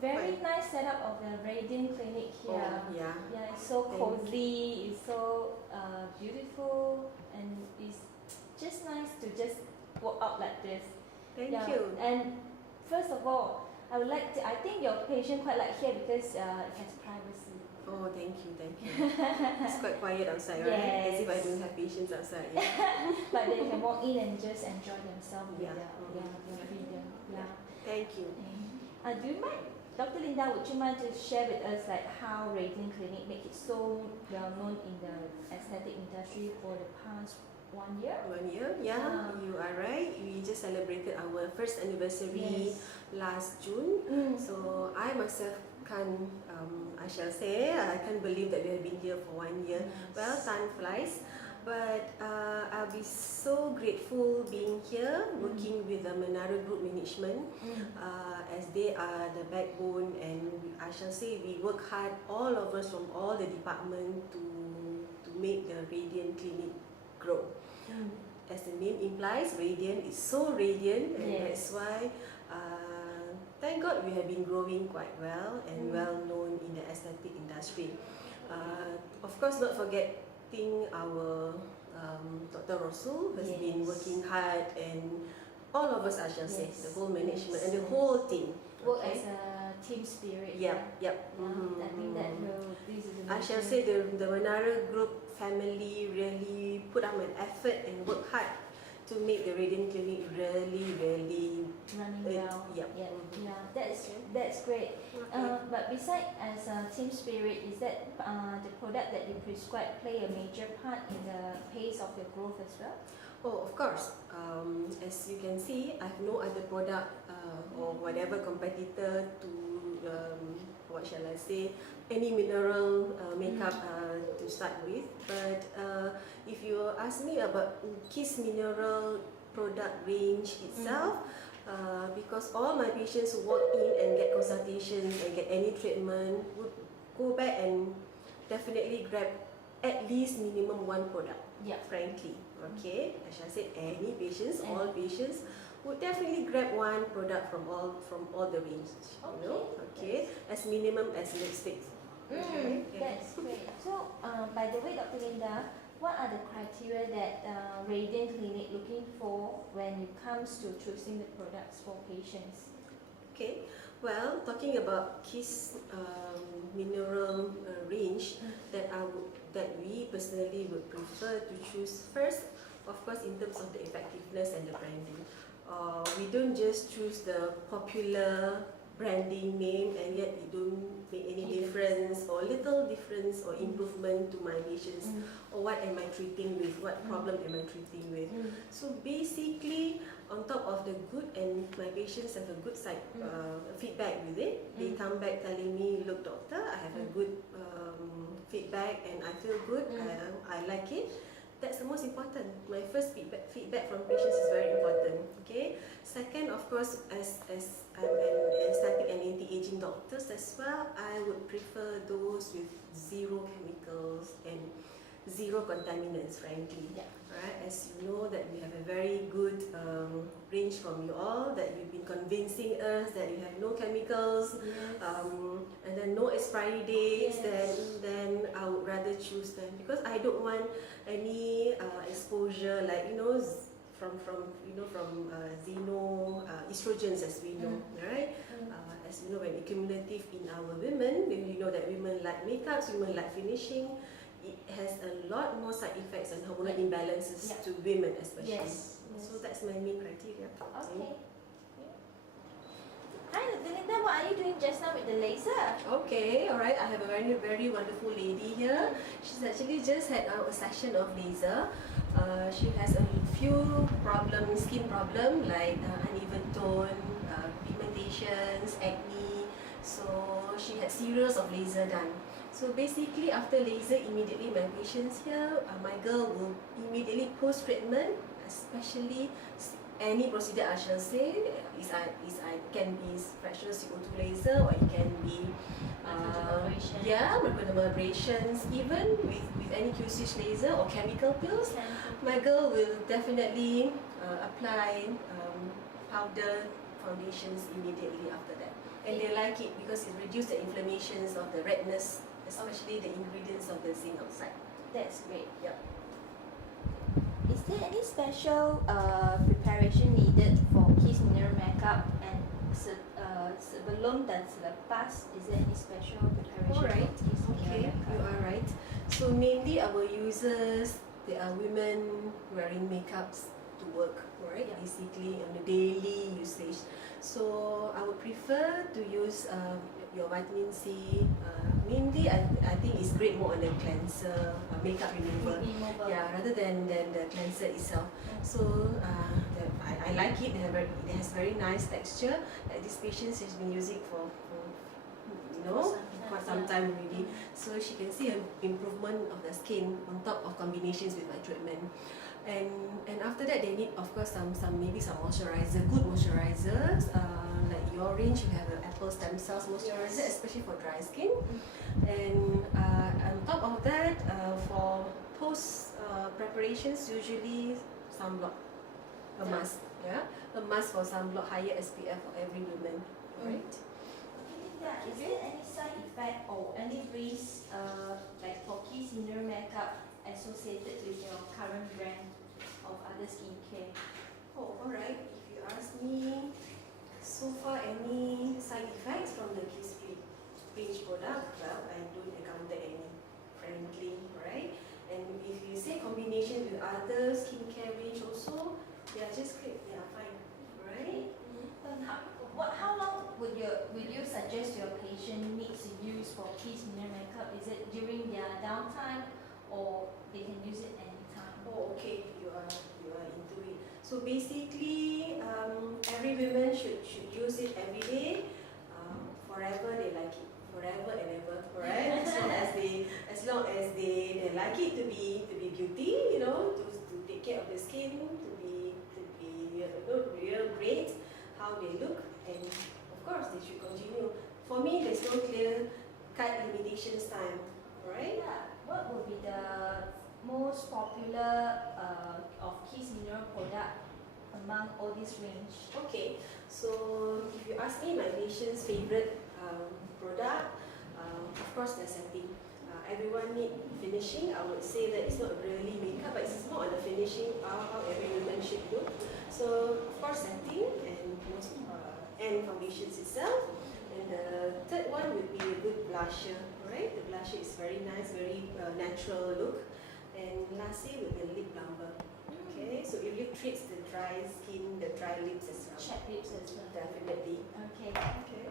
very nice setup of the Radiant Clinic here. Oh, yeah. Yeah, it's so cozy, it's so beautiful, and it's just nice to just walk out like this. Thank you. And first of all, I would like to, I think your patient quite like here because it has privacy. Oh, thank you, thank you. It's quite quiet outside, right? Yes. As if I don't have patients outside. Yeah. But they can walk in and just enjoy themselves with Yeah. their freedom. Yeah. Thank you. Do you mind, Dr. Linda, would you mind to share with us like how Radiant Clinic make it so well known in the aesthetic industry for the past 1 year? 1 year, yeah, you are right. We just celebrated our first anniversary last June. So I myself can't, I shall say, I can't believe that we have been here for 1 year. Well, time flies. But I'll be so grateful being here, working with the Menara Group Management, as they are the backbone, and I shall say we work hard, all of us from all the department, to make the Radiant Clinic grow. As the name implies, Radiant is so radiant, and that's why thank God we have been growing quite well and well known in the aesthetic industry. Of course, not forgetting our Dr. Rasul, who has been working hard, and all of us, I shall say, the whole management and the whole team. Work as a team spirit. Yep. I think that this is I shall say the Menara Group family really put up an effort and work hard to make the Radiant Clinic really running well. That's great. But besides as a team spirit, is that the product that you prescribe play a major part in the pace of your growth as well? Oh, of course. As you can see, I have no other product or whatever competitor to what shall I say, any mineral makeup to start with. But if you ask me about KISÇ Mineral product range itself, because all my patients who walk in and get consultations and get any treatment would go back and definitely grab at least minimum one product. Frankly, okay, I shall say any patients, all patients would definitely grab one product from all the range, you know, okay, as minimum as lipsticks. That's great. So, by the way, Dr. Linda, what are the criteria that Radiant Clinic looking for when it comes to choosing the products for patients? Okay, well, talking about KISÇ mineral range that we personally would prefer to choose first, of course, in terms of the effectiveness and the branding. We don't just choose the popular branding name and yet it don't make any difference or little difference or improvement to my patients, or what am I treating with, what problem am I treating with. So basically, on top of the good, and my patients have a good side feedback with it, they come back telling me, look doctor, I have a good feedback and I feel good, I like it. That's the most important. My first feedback from patients is very important. Okay. Second, of course, as I'm an aesthetic and anti-aging doctors as well, I would prefer those with zero chemicals and zero contaminants, frankly. Right? As you know that we have a very good range from you all, that you've been convincing us that you have no chemicals, and then no expiry dates, then I would rather choose them, because I don't want any exposure like, you know, from estrogens, as we know, right? As you know, when accumulative in our women, you know that women like makeups, women like finishing. It has a lot more side effects and hormonal imbalances to women especially. So that's my main criteria. Okay. Hi, Dr. Linda, what are you doing just now with the laser? Okay, alright, I have a very wonderful lady here. She's actually just had a session of laser. She has a few skin problems like uneven tone, pigmentations, acne. So she had series of laser done. So basically, after laser, immediately my patients here, my girl will immediately post-treatment, especially any procedure I shall say, can be fractional CO2 laser, or it can be microdermabrasions, even with any QC laser or chemical pills. My girl will definitely apply powder foundations immediately after that. And they like it because it reduces the inflammations of the redness, especially the ingredients of the zinc oxide. That's great. Yep. Is there any special preparation needed for KISS Mineral Makeup and sebelum dan selepas? Is there any special preparation Alright, for KISS okay, Mineral Makeup? you are right. So mainly our users, they are women wearing makeups to work, right? Yeah. Basically on a daily usage. So I would prefer to use your vitamin C. Mainly I think it's great more on the cleanser, makeup remover. Removal. Yeah, rather than the cleanser itself. So I like it. It has very nice texture. This patient has been using for quite some time already. So she can see an improvement of the skin on top of combinations with my treatment. And after that they need of course maybe some moisturizer, good moisturizers. Like your range, you have an apple stem cells moisturizer, especially for dry skin. And on top of that, for post preparations, usually sunblock, a must. Yeah, a must for sunblock, higher SPF for every woman. Right. Yeah, is there any side effect or any risk like for KISS Mineral Makeup associated with your current brand of other skincare? Oh, alright. If you ask me, so far any side effects from the KISS range product, well, I don't encounter any, frankly, right? And if you say combination with other skincare range also, they are just great, they are fine, right? How long would you suggest your patient needs to use for KISS Mineral Makeup? Is it during their downtime or they can use it anytime? Oh, okay, you are into it. So basically, every woman should use it every day, forever they like it, forever and ever, right? as long as they like it to be beauty, to take care of the skin, to be real great, how they look, and of course they should continue. For me, there's no clear cut limitations time, right? Yeah. What would be the most popular of KISS Mineral product among all this range? Okay, so if you ask me my patient's favorite product, of course the setting. Everyone need finishing. I would say that it's not really makeup, but it's more on the finishing, how every woman should look. So of course setting and foundations itself. And the third one would be a good blusher, right? The blusher is very nice, very natural look. And lastly would be a lip plumper. Okay, so it really treats the dry skin, the dry lips as well. Chapped lips as well. Definitely. Okay. Okay.